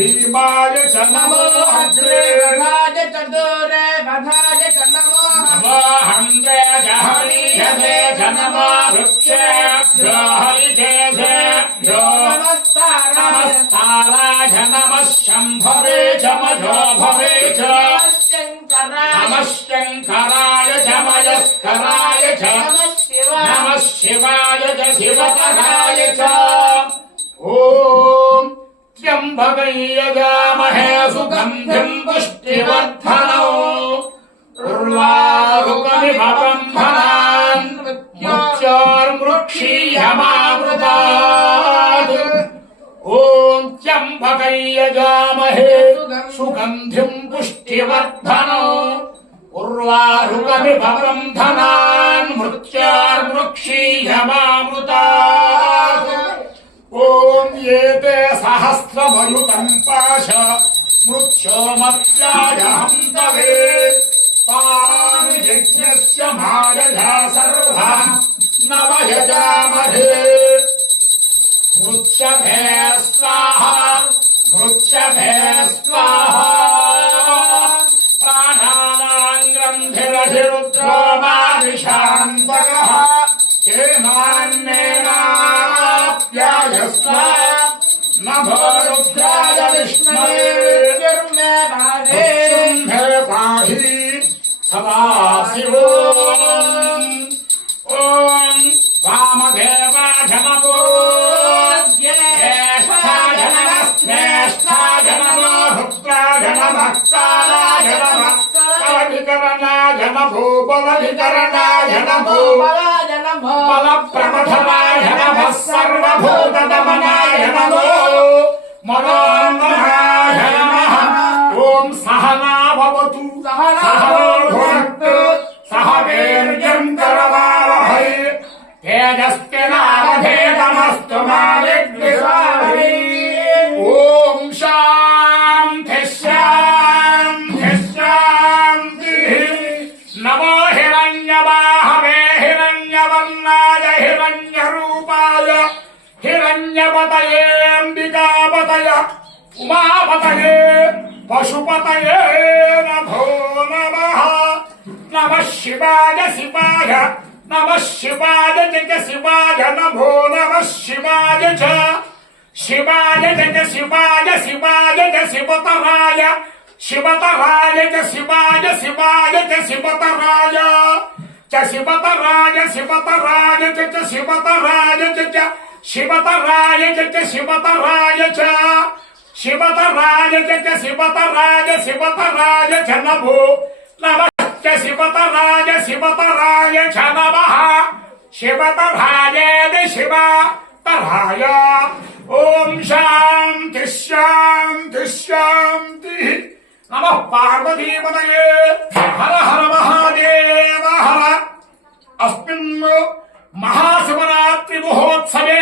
भीमाय च नमो अग्रे वधाय च दूरे वधाय च नमो नमो हन्त्रे च हरीयसे च नमो वृक्षेभ्यो हरिकेशेभ्यो नमस्ताराय नमः शम्भवे च मधो भवे च नमः शङ्कराय च मयस्कराय च नमः शिवाय च शिवतराय च ॐ त्र्यम्बकै यजामहे सुगन्धिम् पुष्टिवर्धनौ उर्वारुकमिव बन्धनान् मृत्योर्मृक्षीयमामृतात् ॐ त्र्यम्बकै यजामहे सुगन्धिम् पुष्टिवर्धनौ उर्वारुकमिव बन्धनान् मृत्योर्मृक्षीयमामृतात् ॐ एते सहस्रमयुतम् पाश मृत्योमत्यायहं तवे तान् यज्ञस्य मायया सर्वा नवयजामहे मृत्स्यभे स्वाहा मृत्स्यभे स्वाहा प्राणानाम् ग्रन्थिरधिरुद्रो मादिशान्तकः केनान्नेनाप्यायस्व नभो रुद्राय विष्णवे निर्मे बाधे शुम्भे पाहि सदाशिवो ॐ वामदेवाय नमो ज्येष्ठाय नमः श्रेष्ठाय नमो रुद्राय नमः कालाय नमः कलविकरणाय नमो बलविकरणाय नमो बलप्रमथनाय नमः सर्वभूतदमनाय नमो मनोन्मनाय नमः ॐ सहना भवतु सहनो भुनक्तु सह वीर्यम् करवावहै तेजस्विनावधेतमस्तु मा विद्विषावहै ॐ शान्तिः शान्तिः शान्तिः नमो हिरण्यबाहवे हिरण्यवर्णाय हिरण्यरूपाय हिरण्यपतये अम्बिकापतये उमापतये पशुपतये नभो नमः नमः शिवाय शिवाय नमः शिवाय च शिवाय नभो नमः शिवाय च शिवाय च शिवाय शिवाय च शिवतराय शिवतराय च शिवाय शिवाय च शिवतराय च शिवतराय शिवतराय च शिवतराय च शिवतराय च शिवतराय च शिवतराय च शिवतराय शिवतराय च नमो नमः च शिवतराय शिवतराय च नमः शिवतराय शिवतराय ॐ शान्तिः शान्तिः शान्तिः नमः पार्वतीपतये हर हर महादेव हर अस्मिन् महाशिवरात्रि महोत्सवे